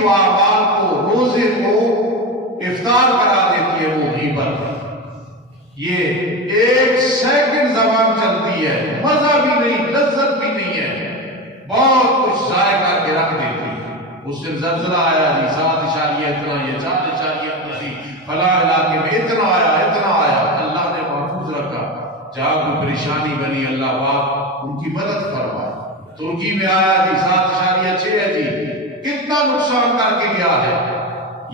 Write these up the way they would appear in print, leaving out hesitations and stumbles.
جو اعمال کو، روزے کو افطار کرا دیتی ہے وہ غیبت. یہ 1 سیکنڈ زبان چلتی ہے، مزہ بھی نہیں، لذت بھی نہیں ہے، بہت کچھ ضائع کر کے رکھ دیتی ہے. اس دن زلزلہ آیا جی 7 اشاریہ اتنا، یہ 4 اشاریہ اتنا، فلاں علاقے میں اتنا آیا اتنا آیا. اللہ نے محفوظ رکھا. جہاں کوئی پریشانی بنی اللہ پاک ان کی مدد فرمائے. ترکی میں آیا جی 7.6 ہے جی، کتنا نقصان کر کے گیا ہے.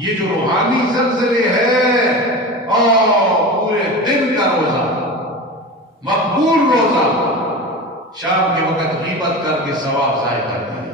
یہ جو روحانی زلزلے ہیں اور پورے دن کا روزہ، مقبول روزہ، شام کے وقت غیبت کر کے ثواب ضائع کر دیا.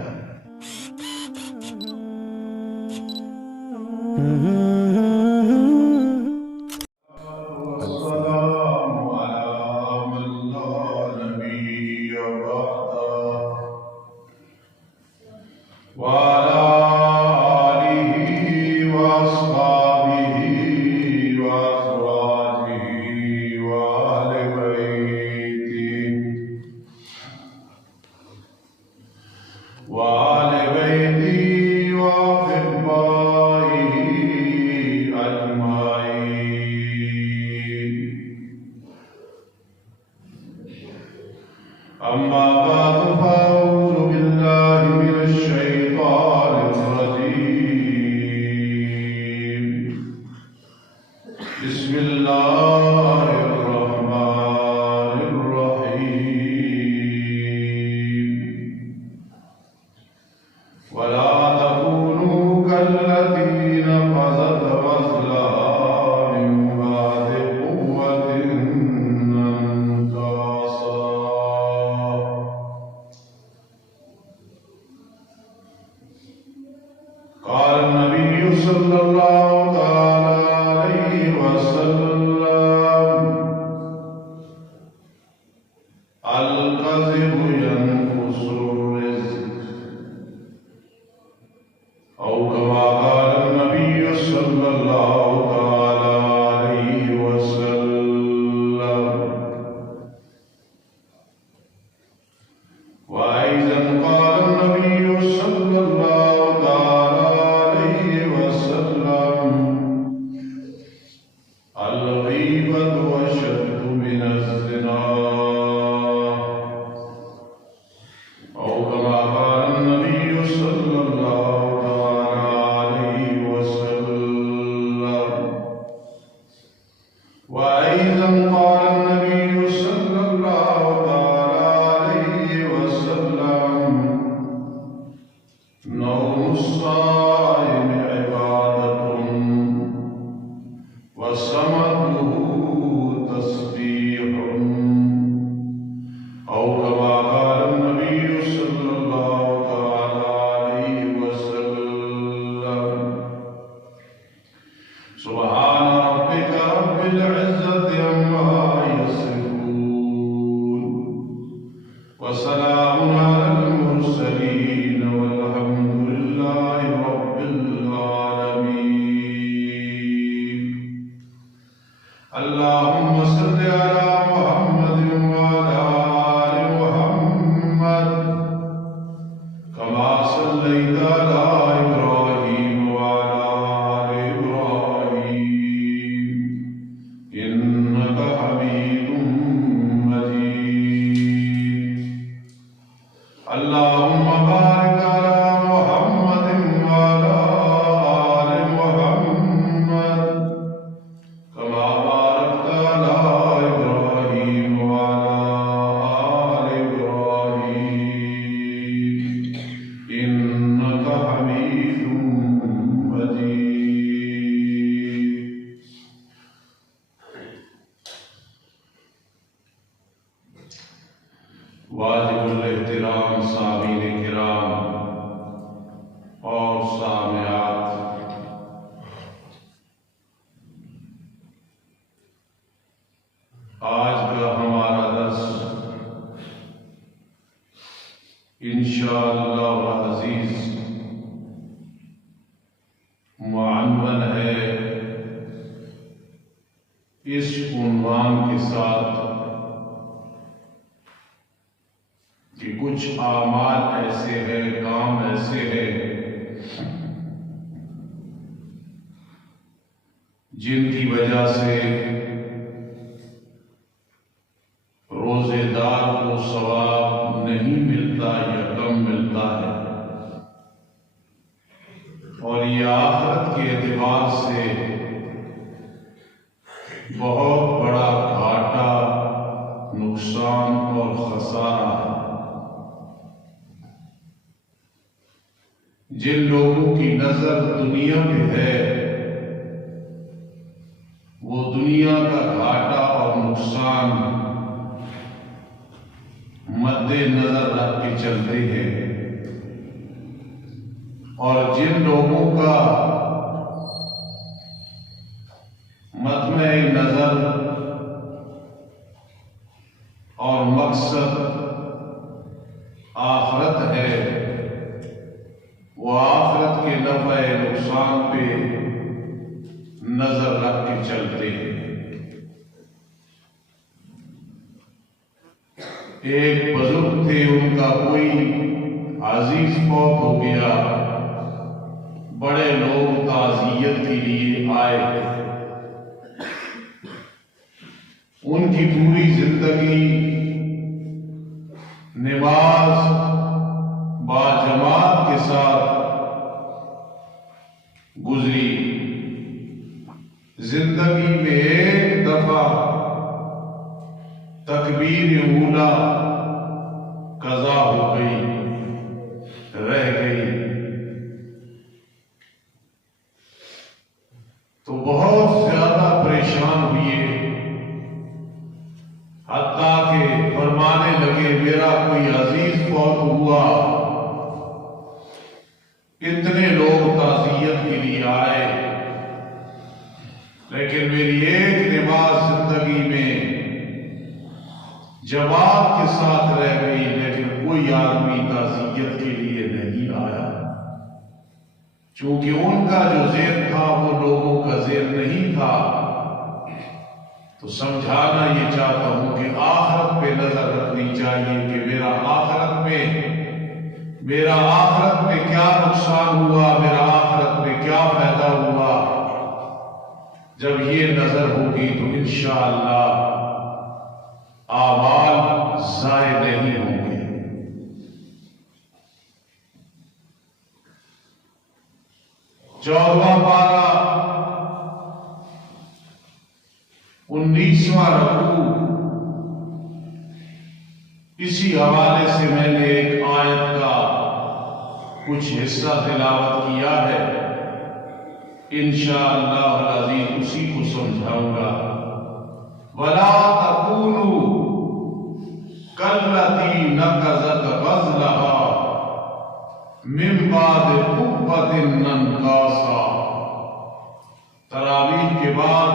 جن کی وجہ سے روزے دار کو ثواب نہیں ملتا یا کم ملتا ہے، اور یہ آخرت کے اعتبار سے بہت بڑا گھاٹا، نقصان اور خسارہ ہے۔ جن لوگوں کی نظر دنیا میں ہے وہ دنیا کا گھاٹا اور نقصان مد نظر رکھ کے چلتے ہیں، اور جن لوگوں کا مطمع نظر اور مقصد آخرت ہے، وہ آخرت کے نفع نقصان پہ نظر رکھ کے چلتے ہیں۔ ایک بزرگ تھے، ان کا کوئی عزیز فوت ہو گیا، بڑے لوگ تعزیت کے لیے آئے۔ ان کی پوری زندگی نماز باجماعت کے ساتھ گزری۔ زندگی میں ایک دفعہ تکبیر اولا قضا ہو گئی، رہ گئی، تو بہت زیادہ پریشان ہوئے، حتیٰ کہ فرمانے لگے میرا کوئی عزیز فوت ہوا، اتنے لوگ تعزیت کے لیے آئے، لیکن میری ایک نماز زندگی میں جماعت کے ساتھ رہ گئی، لیکن کوئی آدمی تعزیت کے لیے نہیں آیا، چونکہ ان کا جو ذہن تھا وہ لوگوں کا ذہن نہیں تھا۔ تو سمجھانا یہ چاہتا ہوں کہ آخرت پہ نظر رکھنی چاہیے کہ میرا آخرت میں کیا نقصان ہوا، میرا آخرت میں کیا فائدہ ہوا۔ جب یہ نظر ہوگی تو انشاءاللہ اعمال ضائع نہیں ہوں گے۔ چودواں پارہ 19واں رکوع، اسی حوالے سے میں نے ایک آیت کا کچھ حصہ تلاوت کیا ہے، انشاءاللہ العزیز اسی کو سمجھاؤں گا۔ وَلَا تَكُونُوا كَالَّتِي نَقَضَتْ غَزْلَهَا مِن بَعْدِ قُوَّةٍ أَنْكَاثًا۔ تراویح کے بعد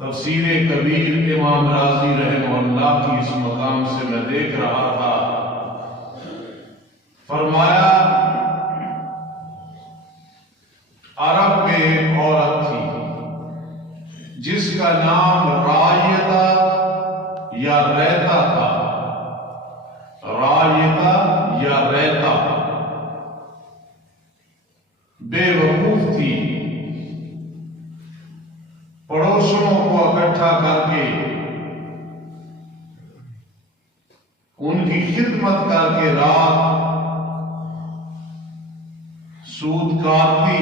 تفسیر کبیر امام رازی رحمہ اللہ کی اس مقام سے میں دیکھ رہا تھا، فرمایا عرب میں ایک عورت تھی جس کا نام رایتا یا ریتا تھا، رایتا یا ریتا، بے وقوف تھی، پڑوسوں کو اکٹھا کر کے ان کی خدمت کر کے رات سود کاٹتی،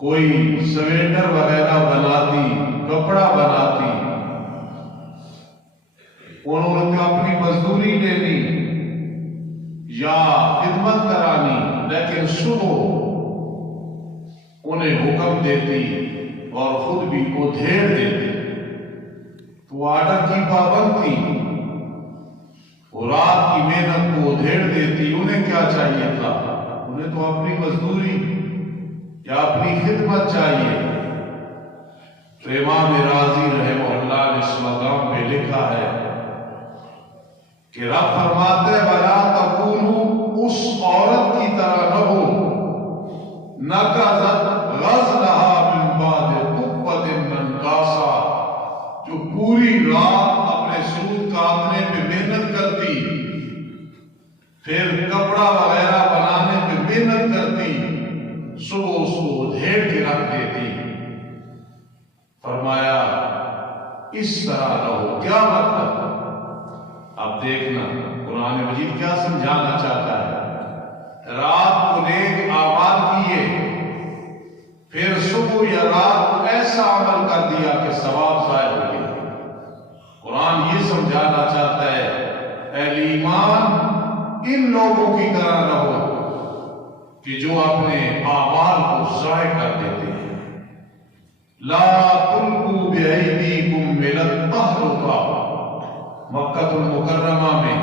کوئی سویٹر وغیرہ بناتی، کپڑا بناتی، انہوں نے اپنی مزدوری لینی یا خدمت کرانی، لیکن صبح انہیں حکم دیتی اور خود بھی ادھیڑ دیتی۔ تو آرڈر کی پابند تھی، وہ رات کی محنت کو ادھیڑ دیتی، انہیں کیا چاہیے تھا؟ انہیں تو اپنی مزدوری یا اپنی خدمت چاہیے۔ تو امام رازی رحمہ اللہ نے اس مقام پہ لکھا ہے کہ رب فرماتے ہیں وَلَا تَكُونُوا، اس عورت کی طرح نہ ہو، نَقَضَتْ غَزْلَهَا مِن بَعْدِ قُوَّةٍ أَنْكَاثًا، جو پوری رات اپنے سود کاٹنے پہ محنت کرتی، پھر کپڑا وغیرہ بنانے پہ محنت کرتی، صبح اس کو ادھیڑ کے رکھ دیتی. فرمایا اس طرح نہ ہو. کیا مطلب؟ اب دیکھنا قرآن مجید کیا سمجھانا چاہتا ہے. رات کو نیک آباد کیے، پھر صبح یا رات کو ایسا عمل کر دیا کہ ثواب ضائع ہو گیا. قرآن یہ سمجھانا چاہتا ہے اہل ایمان ان لوگوں کی طرح نہ ہو کہ جو اپنے اعمال کو ضائع کر دیتے ہیں. لا تلقوا بأيديكم إلى التهلكة. مکہ المکرمہ میں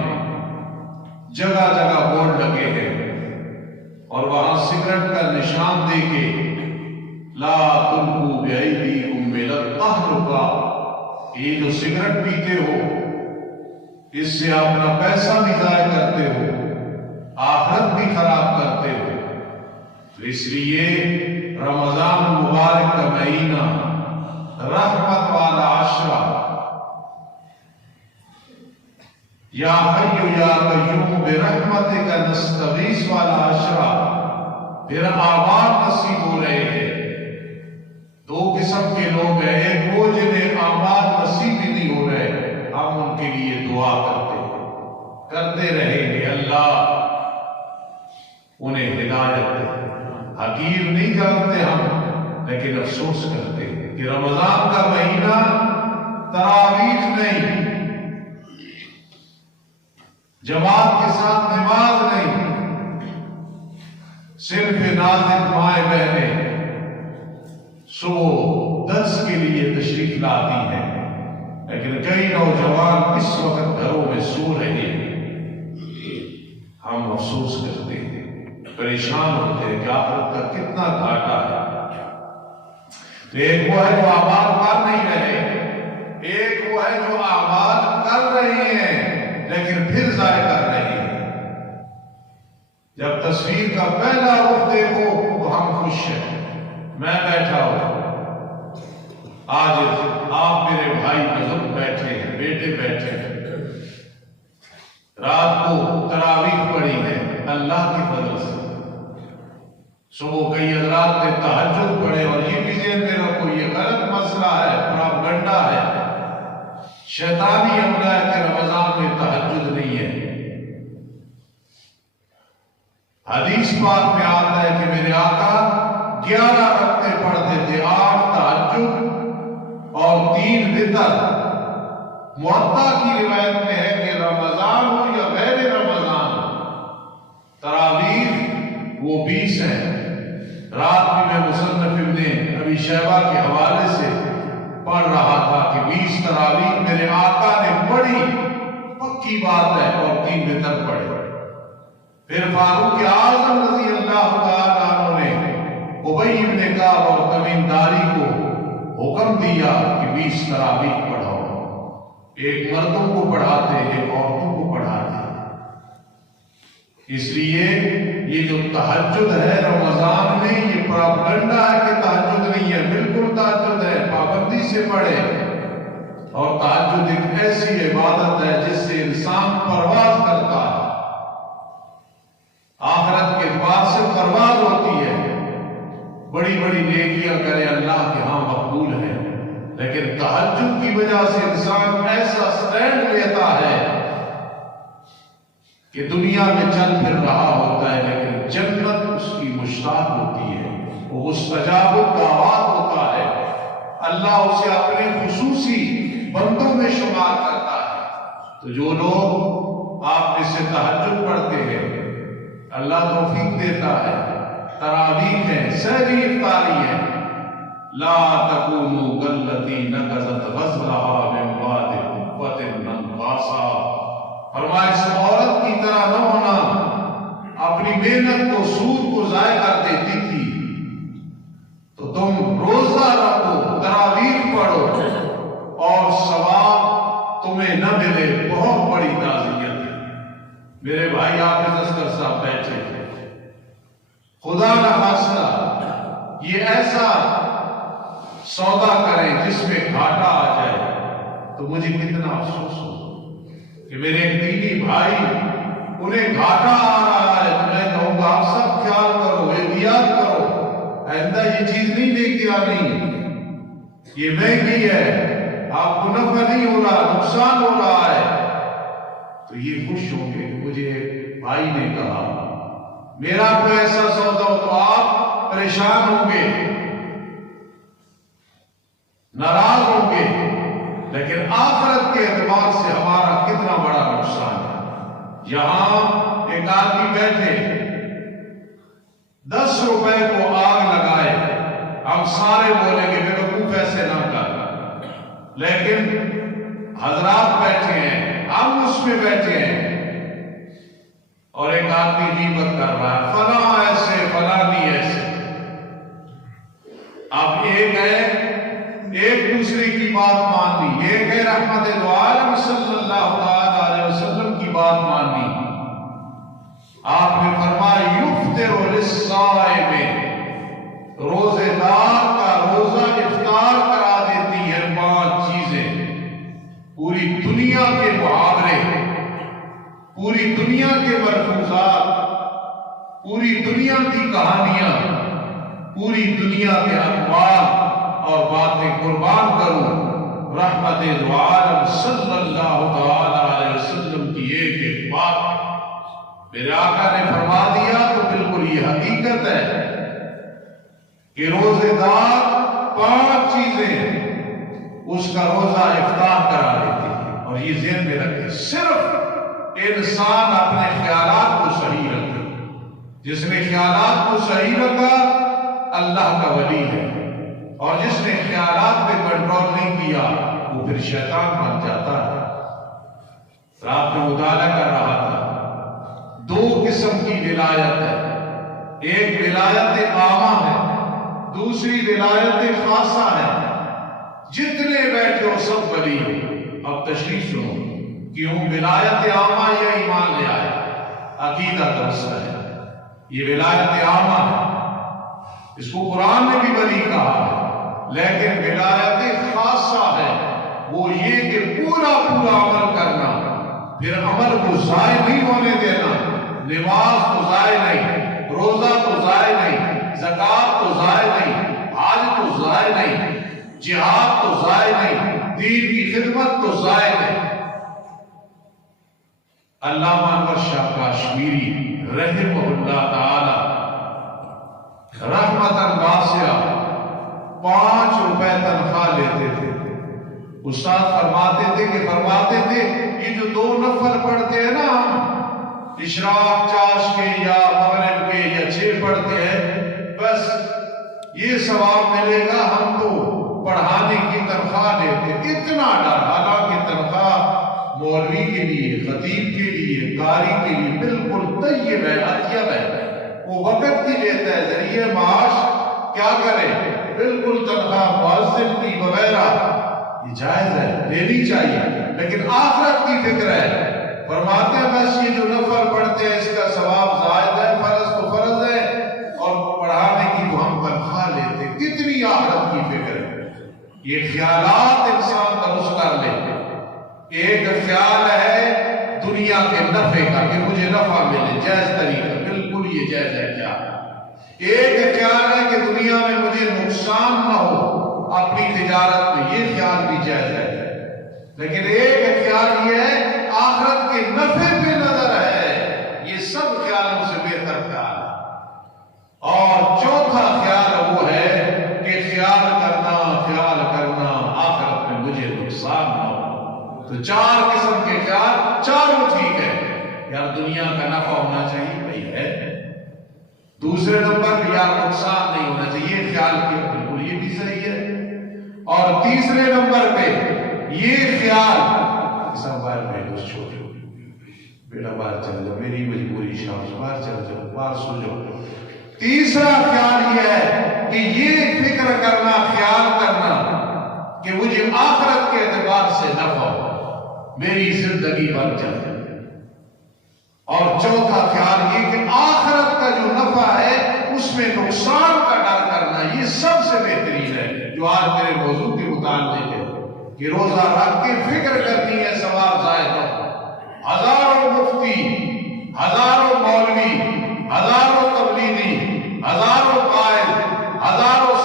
جگہ جگہ بورڈ لگے ہیں اور وہاں سگریٹ کا نشان دے کے لا تلقوا بأيديكم إلى التهلكة. یہ جو سگریٹ پیتے ہو اس سے اپنا پیسہ بھی ضائع کرتے ہو، آخرت بھی خراب کرتے ہو. تو اس لیے رمضان مبارک کا مہینہ رحمت والا عشرہ، یا حی یا قیوم برحمتک نستغیث والا عشرہ پھر آباد نصیب ہو رہے ہیں. دو قسم کے لوگ ہیں، ایک وہ جنہیں آباد نصیب بھی نہیں ہو رہے، ہم ان کے لیے دعا کرتے رہیں گے اللہ انہیں ہدایت دے. حقیر نہیں کرتے ہم، لیکن افسوس کرتے ہیں کہ رمضان کا مہینہ تراویح نہیں، جماعت کے ساتھ نماز نہیں، صرف نازک مائیں بہنیں صبح درس کے لیے تشریف لاتی ہیں، لیکن کئی نوجوان اس وقت گھروں میں سو رہے ہیں. ہم افسوس کرتے ہیں، پریشان ہوتے ہیں کہ آخرت کا کتنا گھاٹا ہے. ایک وہ ہے جو اعمال کر نہیں رہے، ایک وہ ہے جو اعمال کر رہے ہیں لیکن پھر ضائع کر رہے ہیں. جب تصویر کا پہلا رخ دیکھو تو ہم خوش ہیں. میں بیٹھا ہوں، آج آپ میرے بھائی بزرگ بیٹھے ہیں، بیٹے بیٹھے ہیں، رات کو تراویح پڑھی ہے اللہ کی فضل سے. صبح کئی حضرات نے تہجد پڑھے، اور یہ بھی ذہن میں رکھو یہ غلط مسئلہ ہے، پراپگنڈا ہے، شیطانی حملہ ہے کہ رمضان میں تہجد نہیں ہے. حدیث پاک میں آتا ہے کہ میرے آقا 11 رکعتیں پڑھتے تھے، 8 تہجد اور 3 وتر. موطا کی روایت میں ہے کہ رمضان ہو یا غیر رمضان تراویح وہ 20 ہیں. رات بھی میں مصنف ابن ابی شیبہ کے حوالے سے پڑھ رہا تھا کہ 20 تراویح میرے آقا نے پڑھی، پکی بات ہے، اور 3 وتر پڑھے. پھر فاروق اعظم رضی اللہ تعالیٰ عنہ نے ابی بن کعب اور تمیم داری کو حکم دیا کہ 20 تراویح پڑھاؤ. ایک مردوں کو پڑھاتے، ایک عورتوں کو پڑھاتے. اس لیے یہ جو تہجد ہے رمضان میں، یہ پراپگنڈا ہے کہ تہجد نہیں ہے. بالکل تہجد ہے، پابندی سے پڑھے. اور تہجد ایک ایسی عبادت ہے جس سے انسان پرواز کرتا ہے، آخرت کے اعتبار سے پرواز ہوتی ہے. بڑی بڑی نیکیاں کرے اللہ کے ہاں مقبول ہیں، لیکن تہجد کی وجہ سے انسان ایسا سٹینڈ لیتا ہے کہ دنیا میں چل پھر رہا ہوتا ہے، لیکن جنت اس کی مشتاق ہوتی ہے، وہ مستجاب الدعوات ہوتا ہے. اللہ اسے اپنے خصوصی بندوں میں شمار کرتا ہے. تو جو لوگ آپ میں سے تہجد پڑھتے ہیں، اللہ توفیق دیتا ہے، تراویح ہے، سحری افطاری ہے. لا تکونوا کاللتی نقضت غزلها من بعد قوة انکاسا. فرمایا اس عورت کی طرح نہ ہونا، اپنی محنت کو، سود کو ضائع کر دیتی تھی. تو تم روزہ رکھو، تراویح پڑھو، اور ثواب تمہیں نہ ملے، بہت بڑی تعزیت ہے. میرے بھائی حافظ اصغر صاحب بیٹھے تھے، خدا نہ خواستہ یہ ایسا سودا کریں جس میں گھاٹا آ جائے تو مجھے کتنا افسوس ہو کہ میرے ایک دینی بھائی انہیں گھاٹا آ رہا ہے. تو میں کہوں گا آپ سب خیال کرو، احتیاط کرو. یہ چیز نہیں لے کے آنی، یہ مہنگی ہے، آپ کو نفع نہیں ہو رہا، نقصان ہو رہا ہے، تو یہ خوش ہوں گے۔ مجھے بھائی نے کہا میرا کوئی ایسا سودا ہو تو آپ پریشان ہوں گے، ناراض ہوں گے، لیکن آخرت کے اعتبار سے ہمارا کتنا بڑا نقصان ہے۔ یہاں ایک آدمی بیٹھے 10 روپے کو آگ لگائے، ہم سارے بولیں گے بیوقوف ایسے نہ کر، لیکن حضرات بیٹھے ہیں، ہم اس میں بیٹھے ہیں، اور ایک آدمی غیبت کر رہا ہے، فلاں ایسے فلانی ایسے۔ اب ایک ہے ایک دوسرے کی بات ماننی، ایک ہے رحمت دو عالم صلی اللہ علیہ وسلم کی بات ماننی۔ آپ نے فرمایا یفطر للصائم، روزے دار کا روزہ افطار کرا دیتی ہے 5 چیزیں، پوری دنیا کے محاورے، پوری دنیا کے ملفوظات، پوری دنیا کی کہانیاں، پوری دنیا کے اقوال اور باتیں قربان کروں رحمت دو عالم صلی اللہ علیہ وسلم کی ایک ایک بات میرے آقا نے فرما دیا، تو بالکل یہ حقیقت ہے کہ روزے دار 5 چیزیں اس کا روزہ افطار کرا دیتی ہے۔ اور یہ ذہن میں رکھے، صرف انسان اپنے خیالات کو صحیح رکھے، جس نے خیالات کو صحیح رکھا اللہ کا ولی ہے، اور جس نے خیالات پہ کنٹرول نہیں کیا وہ پھر شیطان بن جاتا ہے۔ رات میں مطالعہ کر رہا تھا، 2 قسم کی ولایت ہے، ایک ولایت عامہ ہے، دوسری ولایت خاصہ ہے۔ جتنے بیٹھے ہو سب ولی ہو۔ اب تشریح سنو، کیوں ولایت عامہ یا ایمان لے آئے، عقیدہ درس ہے، یہ ولایت عامہ ہے، اس کو قرآن نے بھی ولی کہا ہے، لیکن ولایت خاصہ ہے، وہ یہ کہ پورا پورا عمل کرنا، پھر عمل کو ضائع نہیں ہونے دینا، نماز تو ضائع نہیں، روزہ تو ضائع نہیں، زکوٰۃ تو ضائع نہیں، حج تو ضائع نہیں، جہاد تو ضائع نہیں، دین کی خدمت تو ضائع نہیں۔ علامہ انور شاہ کاشمیری رحمہ اللہ تعالی رحمتاً واسعہ 5 روپے تنخواہ لیتے تھے۔ استاد فرماتے تھے یہ جو 2 نفل پڑھتے ہیں نا ہم، اشراق چاش کے یا مغرب کے یا 6 پڑھتے ہیں، بس یہ ثواب ملے گا، ہم تو پڑھانے کی تنخواہ لیتے۔ اتنا ڈر، حالانکہ تنخواہ مولوی کے لیے، خطیب کے لیے، قاری کے لیے بالکل طیب ہے، اطیب ہے، وہ وقت کی لیتا ہے، ذریعہ معاش کیا کرے، بالکل تنخواہ مؤذن کی وغیرہ، یہ جائز ہے، لینی چاہیے، لیکن آخرت کی فکر ہے۔ فرماتے ہیں بس یہ جو نفل پڑھتے ہیں اس کا ثواب زائد ہے، فرض تو فرض ہے، اور پڑھانے کی تو ہم تنخواہ لیتے۔ کتنی آخرت کی فکر ہے۔ یہ خیالات انسان درست کر لے۔ ایک خیال ہے دنیا کے نفع کا کہ مجھے نفع ملے، جائز طریقہ، بالکل یہ جائز ہے کیا؟ ایک خیال ہے کہ دنیا میں مجھے نقصان نہ ہو اپنی تجارت میں، یہ خیال بھی جائز ہے، لیکن ایک خیال یہ ہے آخرت کے نفع پہ نظر ہے، یہ سب خیالوں سے بہتر خیال ہے۔ اور چوتھا خیال وہ ہے کہ خیال کرنا آخرت میں مجھے نقصان نہ ہو۔ تو 4 قسم کے خیال، چاروں ٹھیک ہے، یار دنیا کا نفع ہونا چاہیے، بھائی ہے، دوسرے نمبر پہ یار نقصان نہیں ہونا چاہیے، خیال کیا، بالکل یہ بھی صحیح ہے، اور تیسرے نمبر پہ یہ خیال سب باہر بھیجو، چھوٹے بیٹا باہر چل جاؤ، میری مجبوری شام سے باہر چل جاؤ، باہر سو جاؤ۔ تیسرا خیال یہ ہے کہ یہ فکر کرنا، خیال کرنا کہ مجھے آخرت کے اعتبار سے نفع ہو، میری زندگی بن جائے۔ اور چوتھا خیال یہ کہ آخرت کا جو نفع ہے اس میں نقصان کا ڈر کرنا، یہ سب سے بہترین ہے، جو آج میرے موضوع کے متعلق ہے کہ روزہ رکھ کے فکر کرنی ہے ثواب ضائع نہ ہو۔ ہزاروں مفتی، ہزاروں مولوی، ہزاروں تبلیغی، ہزاروں قائد، ہزاروں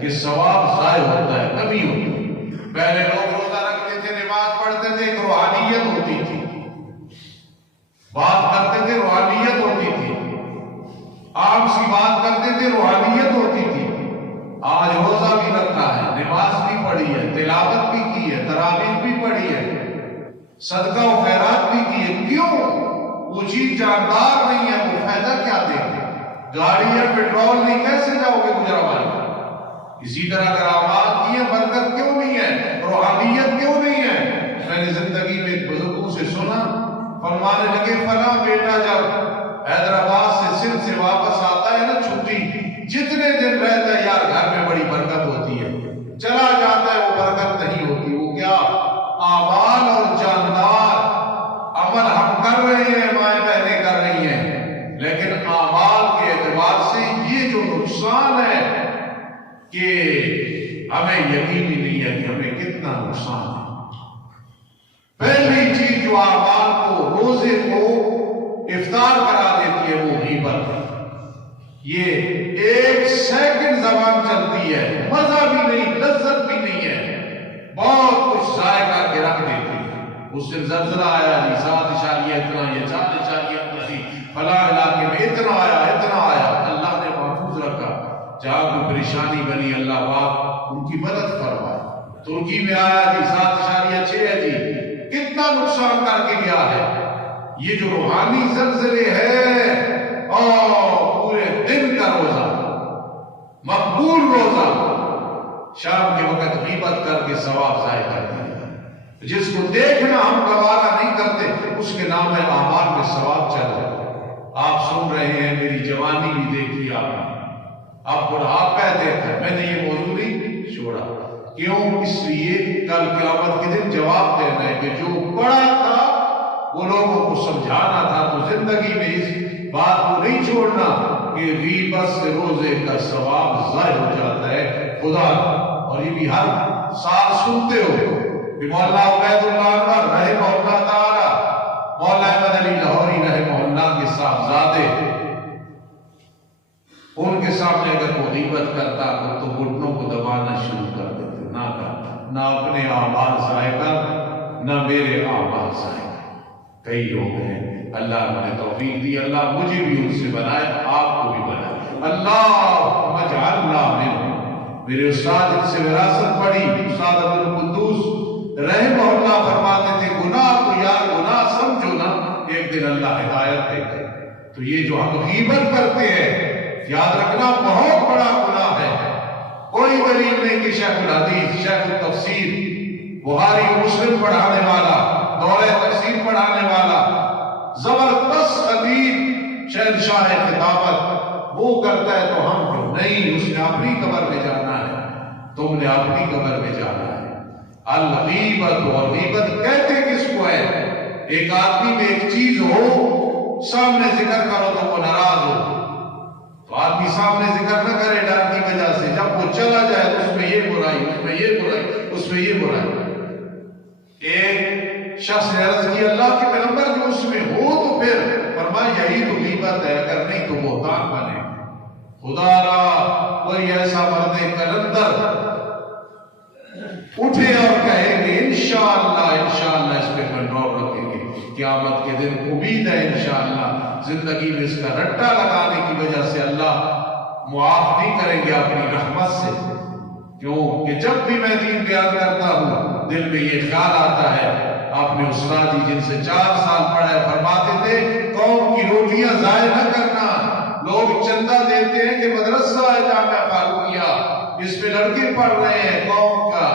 کہ ثواب ضائع ہوتا ہے، کمی ہوتی ہے۔ پہلے لوگ روزہ رکھتے تھے، نماز پڑھتے تھے، ایک روحانیت ہوتی تھی، بات کرتے تھے روحانیت ہوتی تھی، عام سی بات کرتے تھے روحانیت ہوتی تھی۔ آج روزہ بھی رکھا ہے، نماز بھی پڑھی ہے، تلاوت بھی کی ہے، تراویح بھی پڑھی ہے، صدقہ و خیرات بھی کی ہے، کیوں؟ وہ چیز جاندار نہیں ہے، وہ فائدہ کیا دے گے؟ گاڑی یا پیٹرول نہیں، کیسے جاؤ گے گجرات؟ اسی طرح اگر اعمال کی ہے، برکت کیوں نہیں ہے؟ روحانیت کیوں نہیں ہے؟ میں نے زندگی میں ایک بزرگوں سے سنا، فرمانے لگے فلاں بیٹا جب حیدرآباد سے سندھ سے واپس آتا ہے نا چھٹی، جتنے دن رہتا ہے یار گھر میں بڑی برکت ہوتی ہے، چلا جاتا ہے وہ برکت نہیں ہوتی۔ وہ کیا؟ اعمال اور جاندار عمل ہم کر رہے ہیں، مائیں بہنیں کر رہی ہیں، لیکن اعمال کے اعتبار سے یہ جو نقصان ہے کہ ہمیں یقین ہی نہیں ہے کہ ہمیں کتنا نقصان ہے۔ پہلی چیز جو اعمال کو، روزے کو افطار کرا دیتی ہے وہ غیبت۔ یہ ایک سیکنڈ زبان چلتی ہے، مزہ بھی نہیں، لذت بھی نہیں ہے، بہت کچھ ضائع کر کے رکھ دیتی ہے۔ اس دن زلزلہ آیا جی 7 اشاریہ اتنا، یہ 4 اشاریہ اتنا، فلاں علاقے میں اتنا آیا، اتنا آیا، اللہ نے محفوظ رکھا۔ جہاں کوئی پریشانی بنی اللہ پاک ان کی مدد فرمائے۔ ترکی میں آیا جی 7.6 ہے جی، کتنا نقصان کر کے گیا ہے۔ یہ جو روحانی زلزلے ہیں، اور پورے دن کا روزہ، مقبول روزہ، شام کے وقت غیبت کر کے ثواب ضائع کر دیا، جس کو دیکھنا ہم گوارا نہیں کرتے، اس کے نام ہے اعمال میں ثواب چل رہا ہے۔ آپ سن رہے ہیں، میری جوانی بھی دیکھی آپ نے، اب بڑھاپا دیکھا ہے، میں نے یہ موضوع نہیں چھوڑا، کیوں؟ اس لیے کل قیامت کے دن جواب دینا ہے کہ جو پڑھا تھا وہ لوگوں کو سمجھانا تھا، تو زندگی میں اس بات کو نہیں چھوڑنا کہ غیبت سے روزے کا ثواب ضائع ہو جاتا ہے۔ خدا، اور یہ بھی ہر سال سنتے ہو کہ مولانا عبید اللہ انور رحمہ اللہ تعالی، مولانا احمد علی لاہوری رحمہ اللہ کے صاحبزادے، ان کے سامنے اگر وہ غیبت کرتا تو گھٹنوں کو دبانا شروع کر دیتے، نہ کرتا، نہ اپنے اعمال ضائع کر، نہ میرے اعمال ضائع کر۔ کئی لوگ ہیں، اللہ نے توفیق دی، اللہ مجھے بھی ان سے بنائے، آپ کو بھی بنائے۔ اللہ مجعلنا منہم۔ میرے استاد جن سے وراثت پڑھی، استاد عبد القدوس رحمہ اللہ فرماتے تھے گناہ کو یار گناہ سمجھو نا، ایک دن اللہ ہدایت دے گا۔ تو یہ جو ہم غیبت کرتے ہیں، یاد رکھنا بہت بڑا گناہ ہے۔ کوئی دلیل نہیں کہ شیخ الحدیث، شیخ التفسیر، بخاری و مسلم پڑھانے والا، دورہ تفسیر پڑھانے والا، زبردست خطیب، شہنشاہ خطابت، وہ کرتا ہے تو ہم کیوں نہیں؟ اس نے اپنی قبر میں جانا ہے، تم نے اپنی قبر میں جانا ہے۔ الغیبت، اور غیبت کہتے کس کو ہے؟ ایک آدمی میں ایک چیز ہو، سامنے ذکر کرو تو وہ ناراض ہو، تو آدمی سامنے ذکر نہ کرے ڈر کی وجہ سے، جب وہ چلا جائے تو اس میں یہ برائی، اس میں یہ برائی، اس میں یہ برائی۔ ایک شخص نے عرض کی اللہ کے پیغمبر جو اس میں ہو تو پھر فرمایا یہی تو غیبت ہے، اگر نہیں تو بہتان بنے۔ خدا را کوئی ایسا مرد کلندر اٹھے اور کہے کہ انشاءاللہ اس پہ کنٹرول رکھیں گے، قیامت کے دن امید ہے انشاءاللہ زندگی میں اس کا رٹا لگانے کی وجہ سے اللہ معاف نہیں کریں گے اپنی رحمت سے۔ کیوں کہ جب بھی میں دین بیان کرتا ہوں دل میں یہ خیال آتا ہے، آپ نے استاد جی جن سے 4 سال پڑھا فرماتے تھے قوم کی روٹیاں ضائع نہ کرنا۔ لوگ چندہ دیتے ہیں کہ مدرسہ ہے جامعہ فاروقیہ، اس پہ لڑکے پڑھ رہے ہیں، قوم کا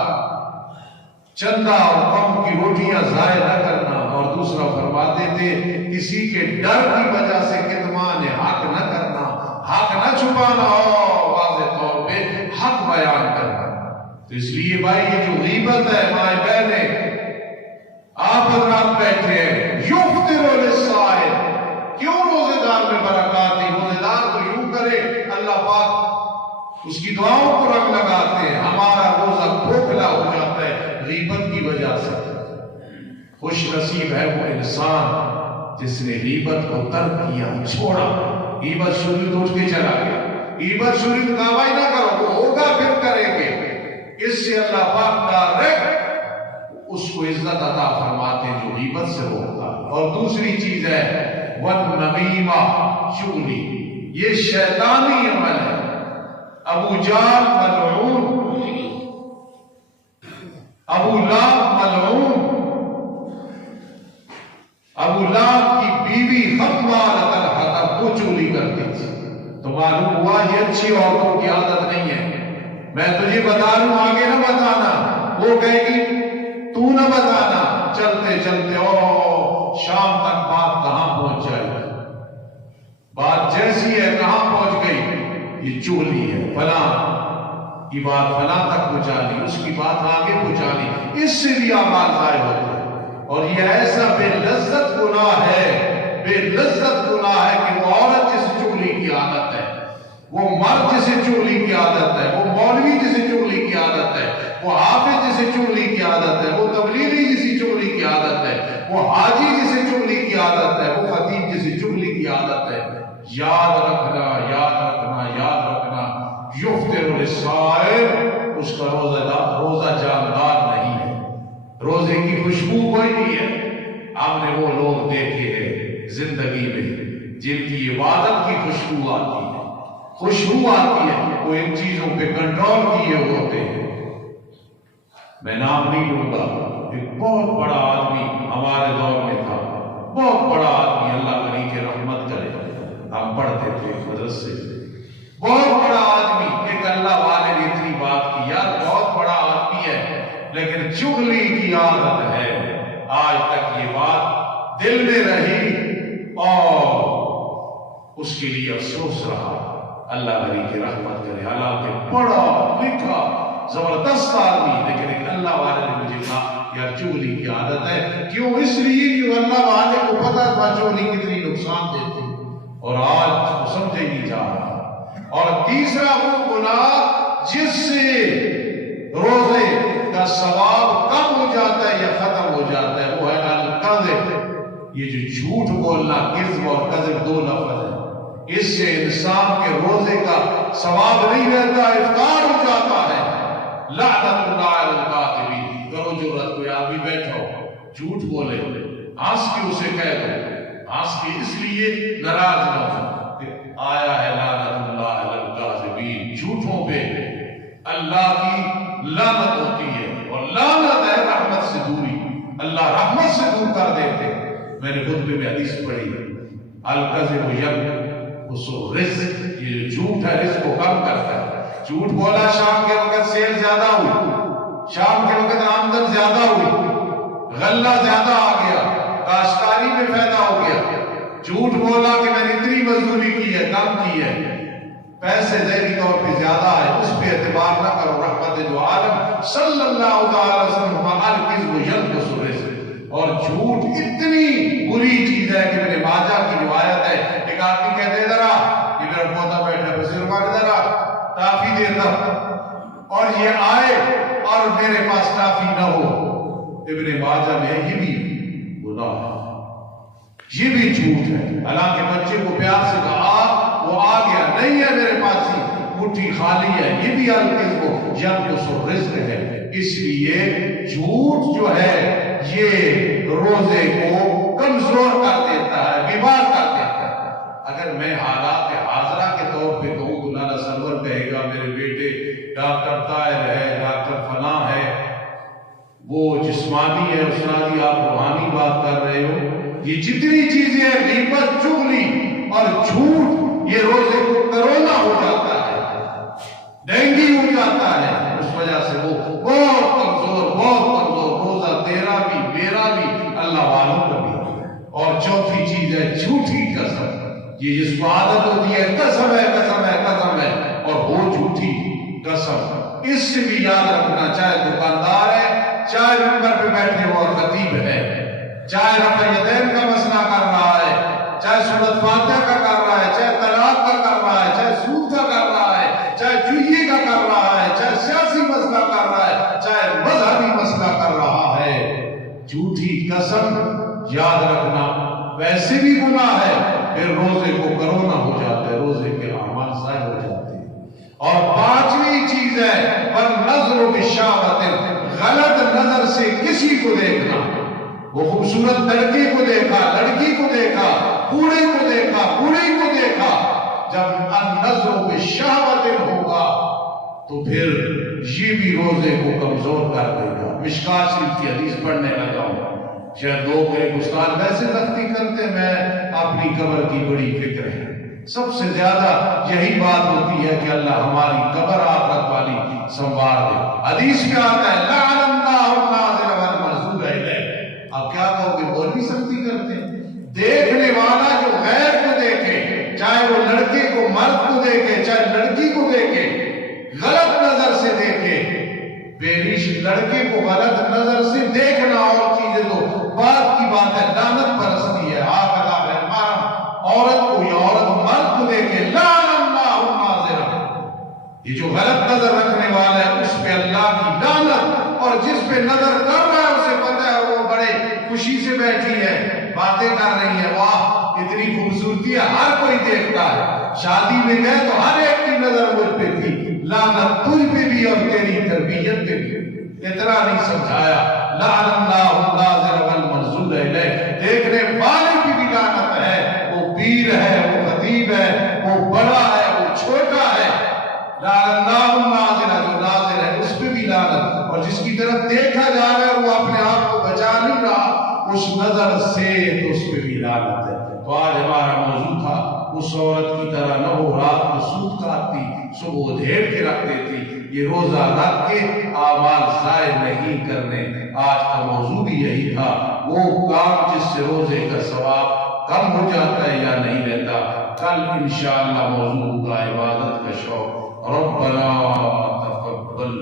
چندہ اور قوم کی روٹیاں ضائع نہ کرنا۔ اور دوسرا فرماتے تھے کسی کے ڈر کی وجہ سے کتمان حق نہ کرنا، حق نہ چھپانا، اور واضح طور پہ حق بیان کرنا۔ تو اس لیے بھائی یہ جو غیبت ہے، مائیں بہنیں آپ حضرات بیٹھے ہیں، یفطر للصائم، کیوں روزے دار میں برکات ہے؟ روزے دار تو یوں کرے اللہ پاک اس کی دعاؤں کو رنگ لگاتے ہیں، ہمارا روزہ کھوکھلا ہو جاتا ہے غیبت کی وجہ سے۔ خوش نصیب ہے وہ انسان جس نے غیبت کو ترک کیا، چھوڑا، غیبت شروع تو اٹھ کے چلا گیا، غیبت چغلی تو دعویٰ ہی نہ کرو، وہ ہوگا پھر کریں گے۔ اس سے اللہ پاک ڈائریکٹ اس کو عزت عطا فرماتے ہیں جو غیبت سے روکتا ہے۔ اور دوسری چیز ہے والنمیمہ، چغلی، یہ شیطانی عمل ہے۔ ابو جہل ملعون، ابو لہب ملعون، ابو لہب کی بیوی خطمہ وہ چغلی کرتی تھی، تو معلوم ہوا یہ اچھی عورتوں کی عادت نہیں ہے۔ میں تجھے بتا رہا ہوں، آگے نہ بتانا، وہ کہے گی تو نہ بتانا، چلتے چلتے او شام تک بات کہاں پہنچ جائے گی، بات جیسی ہے کہاں پہنچ گئی، یہ چغلی ہے، فلاں کی بات فلاں تک پہنچا لی، اس کی بات آگے پہنچا لی، اس سے بھی اعمال ضائع ہوتے ہیں۔ اور یہ ایسا بے لذت گناہ ہے، بے لذت گناہ ہے کہ وہ عورت جسے چغلی کی عادت ہے، وہ مرد جسے چغلی کی عادت ہے، وہ مولوی جسے چغلی کی عادت ہے، وہ حافظ جسے چغلی کی عادت ہے، وہ تبلیغی جسے چغلی کی عادت ہے، وہ حاجی جسے چغلی کی عادت ہے، وہ خطیب جسے چغلی کی عادت ہے۔ یاد رکھنا، یاد رکھنا، یاد رکھنا، یفطر الصائم، اس کا روزہ جاندار نہیں ہے، روزے کی خوشبو کوئی نہیں ہے۔ ہم نے وہ لوگ دیکھے ہیں زندگی میں جن کی عبادت کی خوشبو آتی ہے، خوشبو آتی ہے، وہ ان چیزوں پہ کنٹرول کیے ہوتے ہیں۔ میں نام نہیں لوں گا، ایک بہت بڑا آدمی ہمارے دور میں تھا، بہت بڑا آدمی، اللہ علی کے رحمت کرے، ہم پڑھتے تھے مدرسے سے، بہت بڑا آدمی، ایک اللہ والے نے اتنی بات کی، یار بہت بڑا آدمی ہے لیکن چغلی کی عادت ہے۔ آج تک یہ بات دل میں رہی اور اس کے لیے افسوس رہا، اللہ علی کی رحمت کرے، حالانکہ پڑھا لکھا زبردست آدمی، لیکن اللہ والے نے مجھے کہا یار چغلی کی عادت ہے۔ کیوں؟ اس لیے کہ اللہ والے کو پتا تھا چغلی کتنی نقصان دیتی، اور آج وہ سمجھے نہیں جا رہا۔ اور تیسرا وہ گناہ جس سے روزے کا ثواب کم ہو جاتا ہے یا ختم ہو جاتا ہے، وہ ہے الکذب، یہ جو جھوٹ بولنا، کذب اور کذب دو لفظ ہیں، اس سے انسان کے روزے کا ثواب نہیں رہتا، افطار ہو جاتا ہے۔ لعنت اللہ علی الکاذبین، کرو جرات، کوئی آدمی بیٹھا ہو جھوٹ بولے، ہنس کے اسے کہہ دو، ہنس کے اس لیے ناراض نہ ہو، آیا ہے لعنت اللہ علی الکاذبین، جھوٹوں پہ اللہ کی لعنت ہوتی ہے، اور لعنت ہے رحمت سے دوری، اللہ رحمت سے دور کر دیتے۔ میں نے خطبے میں حدیث پڑھی، الکذب ینقص الرزق، یہ جھوٹ ہے رزق کو کم کرتا ہے۔ جھوٹ بولا، شام کے وقت سیل زیادہ ہوئی، شام کے وقت آمدن زیادہ ہوئی، غلہ زیادہ آ گیا، کاشتکاری میں فائدہ ہو گیا۔ جھوٹ بولا کہ میں نے اتنی مزدوری کی ہے، کم کی ہے، پیسے ذہنی طور پہ زیادہ ہے، اس پہ اعتبار نہ کرو۔ رحمت دو عالم صلی اللہ علیہ وسلم الکذب ینقص الرزق، اور جھوٹ اتنی بری چیز ہے کہ میرے ماجہ کی روایت ہے، ایک آدمی کہتے ہیں ذرا یہ میرا پوتا بیٹھا ہے، بزرگ والے ذرا ٹافی دیتا، اور یہ آئے اور میرے پاس ٹافی نہ ہو، ابن ماجہ میں یہ بھی گناہ ہے، یہ بھی جھوٹ ہے۔ حالانکہ بچے کو پیار سے کہا، وہ آ گیا، نہیں ہے میرے پاس ہی، مٹھی خالی ہے، یہ بھی الکذب ینقص الرزق ہے۔ اس لیے جھوٹ جو ہے یہ روزے کو کمزور کر دیتا ہے، بیمار کر دیتا ہے۔ اگر میں حالات حاضرہ کے طور پہ کہوں تو لالا سرور کہے گا میرے بیٹے ڈاکٹر طاہر ہے، ڈاکٹر فلاں ہے، وہ جسمانی ہے، استادی آپ روحانی بات کر رہے ہو۔ یہ جتنی چیزیں ہیں، غیبت، چغلی اور جھوٹ، یہ روزے کو کرونا ہو جاتا ہے، ڈینگی ہو جاتا ہے، اس وجہ سے وہ بہت کمزور، بہت کمزور، روزہ تیرا بھی میرا بھی اللہ والوں کا بھی۔ اور چوتھی چیز ہے جھوٹی قسم، یہ جس کو عادت ہوتی ہے قسم ہے قسم ہے قسم ہے، اور وہ جھوٹی قسم، اس سے بھی یاد رکھنا، چاہے دکاندار ہے، چاہے ممبر پہ بیٹھے ہوا خطیب ہے، چاہے رفع یدین کا مسئلہ کر رہا ہے، چاہے سورۃ فاتحہ کا کر رہا ہے، چاہے طلاق کا کر رہا ہے، چاہے سود کا کر رہا ہے، چاہے چوہیے کا کر رہا ہے، چاہے سیاسی مسئلہ کر رہا ہے، چاہے مذہبی مسئلہ کر رہا ہے، جھوٹی قسم یاد رکھنا ویسے بھی گناہ ہے، پھر روزے کو کرونا ہو جاتا ہے، روزے کے اعمال ضائع ہو جاتے ہیں۔ اور پانچویں چیز ہے والنظر بشاوت، غلط نظر سے کسی کو دیکھنا. وہ خوبصورت لڑکے کو دیکھا، لڑکی کو دیکھا، بوڑھے کو دیکھا، بوڑھی کو دیکھا. جب النظر بشاوت ہوگا تو پھر یہ بھی روزے کو کمزور کر دے گا. مشکات شریف کی حدیث پڑھنے لگا ہوں. شاید دو کہ استاد ویسے تختی کرتے، میں اپنی قبر کی بڑی فکر ہے. سب سے زیادہ یہی بات ہوتی ہے کہ اللہ ہماری قبر آخرت والی سنوار دے. حدیث میں آتا ہے لعن اللہ الناظر والمنظور الیہ. اب کیا کہو کہ بول بھی سختی کرتے ہیں؟ دیکھنے والا جو غیر کو دیکھے، چاہے وہ لڑکے کو مرد کو دیکھے، چاہے لڑکی کو دیکھے، غلط نظر سے دیکھے. بیریش لڑکے کو غلط نظر سے دیکھنا اور چیزیں تو بات کی بات ہے، لعنت برستی ہے. عورت کو یا عورت مرد کو دیکھے لعن اللہ الناظر، یہ جو غلط نظر رکھنے والا ہے اس پہ اللہ کی لعنت. اور جس پہ نظر کر رہا ہے اسے پتہ ہے وہ بڑے خوشی سے بیٹھی ہے، باتیں کر رہی ہے، واہ اتنی خوبصورتی ہے، ہر کوئی دیکھتا ہے. شادی میں گئے تو ہر ایک کی نظر مجھ پہ تھی، لعنت تجھ پہ بھی اور تیری تربیت پہ بھی. اتنا نہیں سمجھایا لعن اللہ الناظر والمنظور الیہ، دیکھنے والے کی بھی لعنت ہے. وہ پیر ہے، وہ خطیب ہے، وہ بڑا ہے، وہ چھوٹا ہے. لعن اللہ الناظر، جو ناظر ہے اس پہ بھی لعنت. اور جس کی طرف دیکھا جا رہا ہے وہ اپنے آپ کو بچا نہیں رہا اس نظر سے تو اس پہ بھی لعنت ہے. تو آج ہمارا موضوع تھا اس عورت کی طرح نہ ہو، رات کو سود کھاتی، صبح دھیڑ کے رکھ دیتی. یہ روزہ رکھ کے اعمال ضائع نہیں کرنے. آج کا موضوع بھی یہی تھا، وہ کام جس سے روزے کا ثواب کم ہو جاتا ہے یا نہیں رہتا. کل انشاءاللہ موضوع ہوگا عبادت کا شوق. ربنا تقبل